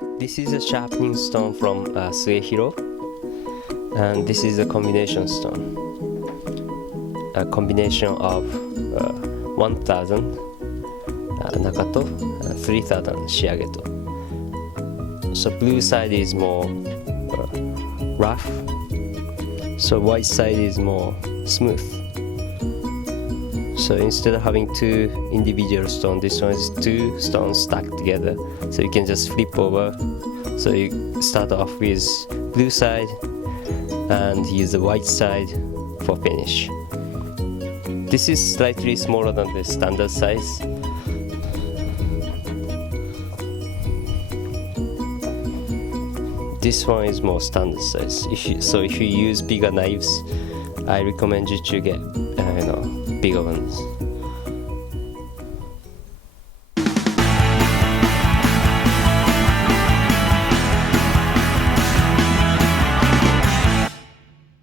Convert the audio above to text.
This is a sharpening stone from Suehiro, and this is a combination stone. A combination of 1000 Nakato, 3000 Shiageto. So blue side is more rough, so white side is more smooth. So instead of having two individual stones, this one is two stones stuck together. So you can just flip over. So you start off with blue side and use the white side for finish. This is slightly smaller than the standard size. This one is more standard size. If you use bigger knives, I recommend you to get bigger ones.